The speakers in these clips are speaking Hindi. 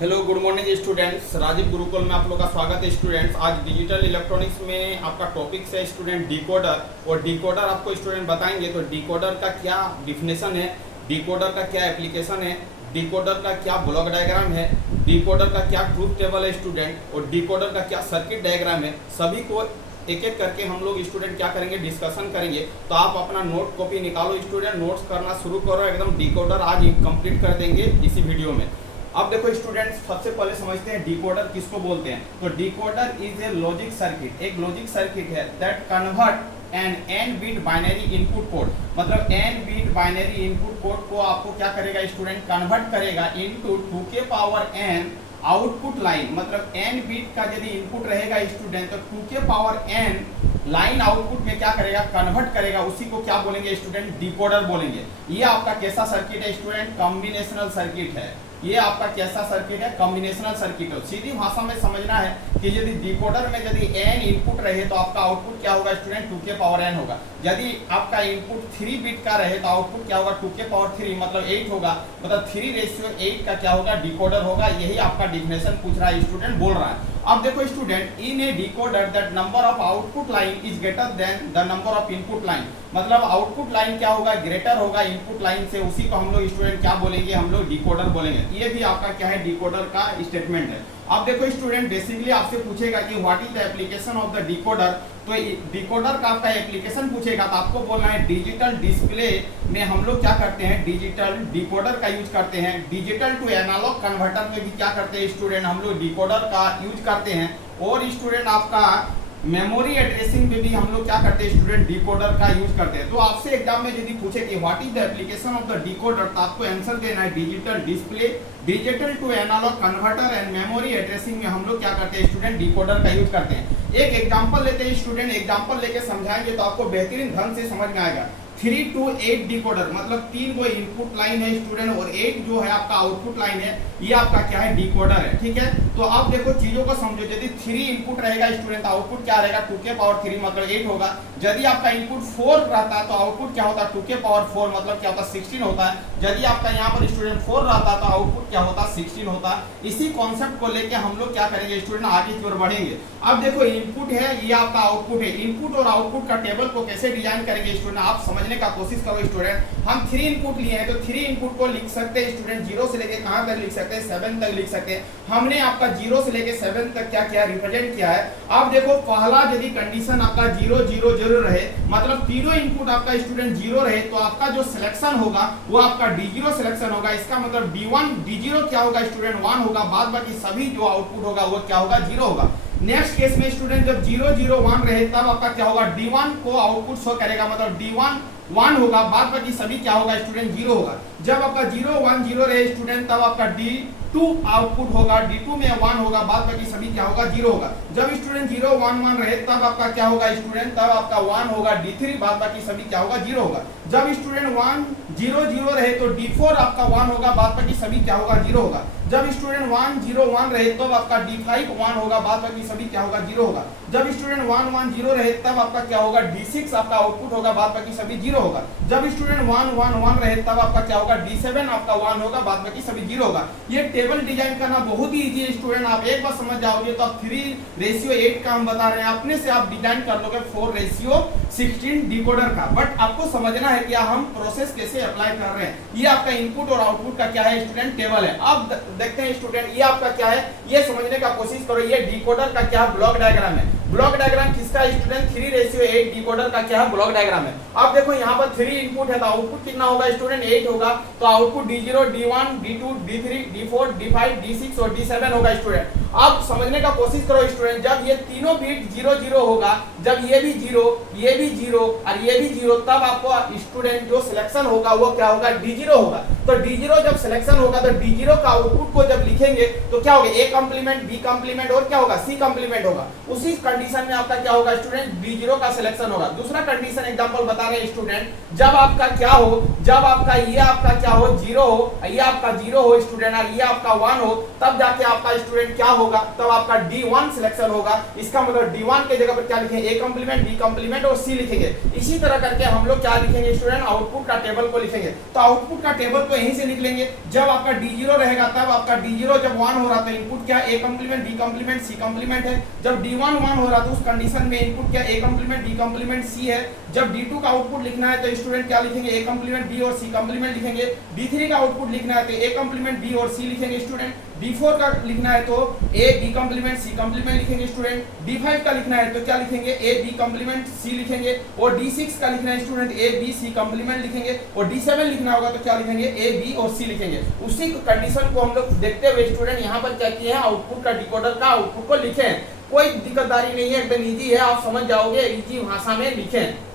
Hello good morning students, Rajiv Gurukul में आप लोग का स्वागत है। स्टूडेंट्स, आज डिजिटल इलेक्ट्रॉनिक्स में आपका टॉपिक है स्टूडेंट डिकोडर। और डिकोडर आपको स्टूडेंट बताएंगे तो डिकोडर का क्या डिफिनेशन है, डिकोडर का क्या एप्लीकेशन है, डिकोडर का क्या ब्लॉक डायग्राम है, डिकोडर का क्या ट्रूथ टेबल है स्टूडेंट, और डिकोडर का क्या सर्किट डायग्राम है। सभी को एक एक करके हम लोग स्टूडेंट क्या करेंगे, डिस्कशन करेंगे। तो आप अपना नोट कॉपी निकालो स्टूडेंट, नोट्स करना शुरू करो, एकदम डिकोडर आज कंप्लीट कर देंगे इसी वीडियो में। अब देखो स्टूडेंट्स, सबसे पहले समझते हैं डिकोडर किसको बोलते हैं। तो decoder is a logic circuit, एक लॉजिक सर्किट है that convert N n bit binary input code. मतलब n bit binary input code को आपको क्या करेगा स्टूडेंट, कन्वर्ट करेगा इनटू 2 के पावर n आउटपुट लाइन। मतलब n बिट का यदि इनपुट रहेगा स्टूडेंट तो 2 के पावर n लाइन आउटपुट में क्या करेगा, कन्वर्ट करेगा। उसी को क्या बोलेंगे स्टूडेंट, डिकोडर बोलेंगे। ये आपका कैसा सर्किट है स्टूडेंट, कॉम्बिनेशनल सर्किट है। ये आपका कैसा सर्किट है, कॉम्बिनेशनल सर्किट है। सीधी भाषा में समझना है कि यदि डिकोडर में यदि n इनपुट रहे तो आपका आउटपुट क्या होगा स्टूडेंट, 2 के पावर n होगा। यदि आपका इनपुट 3 बिट का रहे तो आउटपुट क्या होगा, 2 के पावर 3 मतलब 8 होगा। मतलब 3:8 का क्या होगा, डिकोडर होगा। यही आपका डिफिनेशन पूछ रहा है स्टूडेंट, बोल रहा है। अब देखो student, in A decoder that number of output line is greater than the number of input line. मतलब आउटपुट लाइन क्या होगा, ग्रेटर होगा इनपुट लाइन से। उसी को हम लोग स्टूडेंट क्या बोलेंगे, हम लोग डिकोडर बोलेंगे। ये भी आपका क्या है, डिकोडर का स्टेटमेंट है। अब देखो स्टूडेंट, बेसिकली आपसे पूछेगा कि what is the application of the decoder. तो डिकोडर का आपका एप्लीकेशन पूछेगा तो आपको बोलना है डिजिटल डिस्प्ले में हम लोग क्या करते हैं, डिजिटल डिकोडर का यूज करते हैं। डिजिटल टू एनालॉग कन्वर्टर में भी क्या करते हैं स्टूडेंट, हम लोग डिकोडर का यूज करते हैं। और स्टूडेंट आपका मेमोरी एड्रेसिंग में भी हम लोग क्या करते हैं स्टूडेंट, डिकोडर का यूज करते हैं। तो आपसे एग्जाम में यदि पूछे कि what is the application of the decoder तो आपको आंसर देना है digital display, digital to analogue converter and memory addressing में हम लोग क्या करते हैं स्टूडेंट, डिकोडर का यूज करते हैं। एक एग्जांपल लेते हैं स्टूडेंट, एग्जांपल लेके समझाएंगे तो आपको बेहतरीन ढंग से समझ में आएगा। 3 to 8 डिकोडर मतलब 3 गो इनपुट लाइन है स्टूडेंट और 8 जो है आपका आउटपुट लाइन है। ये आपका क्या है, डिकोडर है। ठीक है, तो आप देखो चीजों को समझो। यदि 3 इनपुट रहेगा स्टूडेंट तो आउटपुट क्या रहेगा, 2 के पावर 3 मतलब 8 होगा। यदि आपका इनपुट 4 रहता तो आउटपुट क्या होता, 2 के पावर 4 मतलब क्या होता, 16 होता है। यदि आपका यहाँ पर स्टूडेंट 4 रहता तो आउटपुट क्या होता, 16 होता। इसी कॉन्सेप्ट को लेके हम लोग क्या करेंगे स्टूडेंट, आगे की ओर बढ़ेंगे। अब देखो इनपुट है, ये आपका आउटपुट है। इनपुट और आउटपुट का टेबल को कैसे डिजाइन करेंगे स्टूडेंट, आप समझने का कोशिश करो स्टूडेंट। हम 3 इनपुट लिए हैं तो 3 इनपुट को लिख सकते हैं स्टूडेंट, 0 से लेके कहां तक लिख सकते हैं, 7 तक लिख सकते हैं। हमने आपका 0 से लेके 7 तक क्या किया, रिप्रेजेंट किया है। अब देखो पहला यदि कंडीशन आपका 0 0 0 रहे, मतलब तीनों इनपुट आपका स्टूडेंट 0 रहे तो आपका जो सिलेक्शन होगा वो आपका D0 सिलेक्शन होगा। इसका मतलब D1 D0 क्या होगा स्टूडेंट, 1 होगा। बाद बाकी सभी जो आउटपुट होगा वो क्या होगा, 0 होगा। नेक्स्ट केस में स्टूडेंट जब 0 0 1 रहे तब आपका क्या होगा, D1 को आउटपुट शो करेगा। मतलब D1 1 होगा, बाद बाकी सभी क्या होगा स्टूडेंट, 0 होगा। जब आपका 0 1 0 रहे स्टूडेंट तब आपका D2 आउटपुट होगा, D2 में 1 होगा, बाद बाकी सभी क्या होगा, 0 होगा। जब स्टूडेंट 0 1 1 रहे तब आपका क्या होगा स्टूडेंट, तब आपका 1 होगा, D3 बाद बाकी सभी क्या होगा, 0 होगा। जब स्टूडेंट 1 0 0 रहे तो D4 आपका 1 होगा, बाद बाकी सभी क्या होगा, 0 होगा। जब स्टूडेंट 1 0 1 रहे तब आपका D5 1 होगा, बाद बाकी सभी क्या होगा, 0 होगा। जब स्टूडेंट 1 1 0 रहे तब आपका क्या होगा, D6 आपका आउटपुट होगा, बाद बाकी सभी 0 होगा। जब स्टूडेंट 1 1 1 रहे तब आपका क्या होगा, D7 आपका 1 होगा, बाद बाकी सभी 0 होगा। ये टेबल डिजाइन करना बहुत ही इजी है स्टूडेंट, आप एक बार समझ जाओगे तो आप 3:8 का हम बता रहे हैं, अपने से आप डिजाइन कर लोगे 4:16 डिकोडर का। बट आपको समझना है कि हम प्रोसेस कैसे अप्लाई कर रहे हैं। ये आपका इनपुट और आउटपुट का क्या है स्टूडेंट, टेबल है। अब देखते हैं स्टूडेंट, ये आपका क्या है, ये समझने का कोशिश करो। ये डिकोडर का क्या ब्लॉक डायग्राम है। ब्लॉक डायग्राम किसका स्टूडेंट, 3:8 डिकोडर का क्या है, ब्लॉक डायग्राम है। अब देखो यहाँ पर 3 इनपुट है तो आउटपुट कितना होगा स्टूडेंट, 8 होगा। तो output D0 D1 D2 D3 D4 D5 D6 और D7 होगा स्टूडेंट। अब समझने का कोशिश करो स्टूडेंट, जब ये तीनों बिट 0 0 होगा, जब ये भी 0 ये भी 0 और ये भी 0, तब आपको स्टूडेंट जो सिलेक्शन होगा वो क्या होगा, D0 होगा। तो D0 जब सिलेक्शन होगा तो D0 का आउटपुट को जब लिखेंगे तो क्या होगा, A कंप्लीमेंट B कंप्लीमेंट और क्या होगा, C कंप्लीमेंट होगा। उसी कंडीशन में आपका क्या होगा स्टूडेंट, D0 का सिलेक्शन होगा। दूसरा कंडीशन एग्जांपल बता रहे हैं स्टूडेंट, जब आपका क्या हो, जब आपका ये आपका क्या हो 0 हो, ये आपका 0 हो स्टूडेंट और ये आपका 1 हो, तब जाके आपका स्टूडेंट क्या होगा, तब आपका D1 सिलेक्शन होगा। इसका मतलब D1 के जगह पर क्या लिखेंगे, A कंप्लीमेंट, B कंप्लीमेंट और C लिखेंगे। इसी तरह करके हम लोग क्या लिखेंगे स्टूडेंट, आउटपुट का टेबल को लिखेंगे। तो आउटपुट का टेबल को यहीं से लिख लेंगे। जब आपका D0 रहेगा तब आपका D0 जब 1 हो रहा तो इनपुट क्या A complement, B complement, C complement है। जब D1 1 हो रहा तो उस कंडीशन में इनपुट क्या A complement, B complement, C है। जब D2 का आउटपुट लिखना है तो स्टूडेंट क्या लिखेंगे, A कंप्लीमेंट, B और C कंप्लीमेंट लिखेंगे। D3 का आउटपुट लिखना है तो A कंप्लीमेंट, B और C लिखेंगे स्टूडेंट। D4 का लिखना है तो A B complement, C complement लिखेंगे स्टूडेंट। D5 का लिखना है तो क्या लिखेंगे, A B कंप्लीमेंट, C लिखेंगे। और D6 का लिखना है student A B C complement लिखेंगे। और D7 लिखना होगा तो क्या लिखेंगे, A B और C लिखेंगे। उसी कंडीशन को हम लोग देखते हुए स्टूडेंट यहाँ पर क्या किए हैं, आउटपुट का डिकोडर का आउटपुट को लिखे हैं। कोई दिक्कतदारी नहीं है, एकदम इजी है, आप समझ जाओगे, इजी भाषा में लिखें।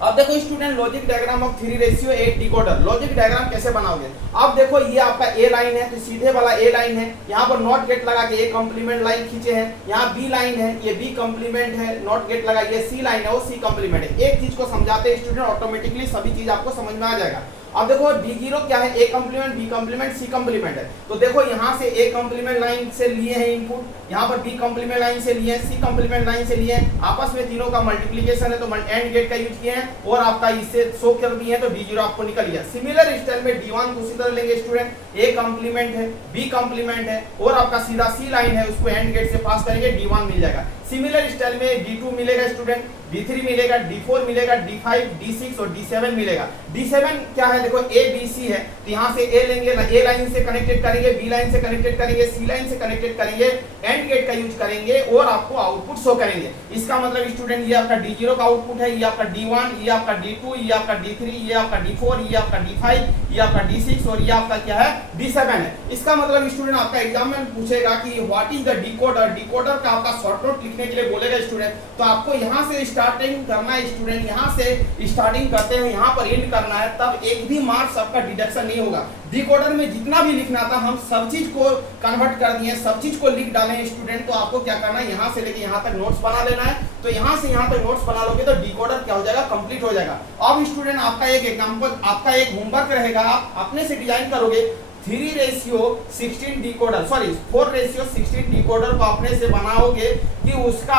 अब देखो student, logic diagram of 3:8 decoder. Logic diagram कैसे बनाओगे, अब देखो ये आपका ए लाइन है तो सीधे वाला ए लाइन है, यहाँ पर नॉट गेट लगा के ए कंप्लीमेंट लाइन खींचे हैं। यहाँ बी लाइन है, ये बी कंप्लीमेंट है, नॉट गेट लगा, ये सी लाइन है, वो सी कंप्लीमेंट है। एक चीज को समझाते हैं स्टूडेंट, ऑटोमेटिकली सभी चीज आपको समझ में आ जाएगा। अब देखो D0 क्या है, A complement, B complement, C complement है। तो देखो यहाँ से A कंप्लीमेंट लाइन से लिए हैं इनपुट, यहाँ पर B कंप्लीमेंट लाइन से लिए हैं, C कंप्लीमेंट लाइन से लिए हैं। आपस में तीनों का मल्टीप्लिकेशन है तो एंड गेट का यूज किए हैं और आपका इससे शो कर दिए हैं तो D0 आपको निकल गया। सिमिलर स्टाइल में D1 को उसी तरह लेंगे स्टूडेंट, A कंप्लीमेंट है, B कंप्लीमेंट है और आपका सीधा C लाइन है, उसको एंड गेट से पास करेंगे, D1 मिल जाएगा। सिमिलर स्टाइल में D2 मिलेगा स्टूडेंट, D3 मिलेगा, D4 मिलेगा, D5, D6 और D7 मिलेगा। D7 क्या है, देखो A B C है तो यहाँ से A लेंगे, A लाइन से कनेक्टेड करेंगे, B लाइन से कनेक्टेड करेंगे, C लाइन से कनेक्टेड करेंगे, एंड गेट का यूज करेंगे और आपको आउटपुट शो करेंगे। इसका मतलब स्टूडेंट ये आपका D0 का आउटपुट है, ये आपका D1, ये आपका D2, ये आपका D3, ये आपका D4, ये आपका D5, ये आपका D6 और ये आपका क्या है D7 है। इसका मतलब स्टूडेंट आपका एग्जाम में पूछेगा कि what is the decoder. Decoder का आपका शॉर्ट नोट लिखने के लिए बोलेगा स्टूडेंट, तो आपको यहाँ से स्टार्टिंग करना है स्टूडेंट, यहाँ से स्टार्टिंग करते हैं यहाँ पर एंड करना है, तब एक भी मार्क्स आपका डिडक्शन नहीं होगा। डिकोडर में जितना भी लिखना था हम सब चीज को कन्वर्ट कर दिए, सब चीज को लिख डाले हैं स्टूडेंट। तो आपको क्या करना है, यहाँ से लेके यहाँ तक नोट्स बना लेना है। तो यहाँ से यहाँ तक नोट्स बना लोगे तो डिकोडर क्या हो जाएगा, कंप्लीट हो जाएगा। अब स्टूडेंट आपका एक एग्जांपल, आपका एक होमवर्क रहेगा, आप अपने से डिजाइन करोगे 3:16 डिकोडर, सॉरी 4:16 डिकोडर को अपने से बनाओगे कि उसका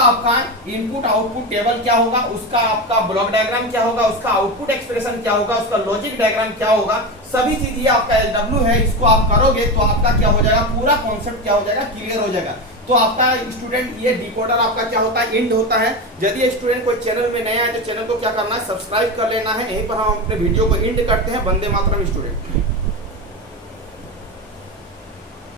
आपका इनपुट आउटपुट टेबल क्या होगा, उसका आपका ब्लॉक डायग्राम क्या होगा, उसका आउटपुट एक्सप्रेशन क्या होगा, उसका लॉजिक डायग्राम क्या होगा, सभी चीज ये आपका LW है। इसको आप करोगे तो आपका क्या हो जाएगा, पूरा कॉन्सेप्ट क्या हो जाएगा, क्लियर हो जाएगा। तो आपका स्टूडेंट ये डिकोडर आपका क्या होता है, एंड होता है। यदि स्टूडेंट कोई चैनल में नया है तो चैनल को क्या करना है, सब्सक्राइब कर लेना है। यहीं पर हम अपने वीडियो को एंड करते हैं। वंदे मातरम स्टूडेंट।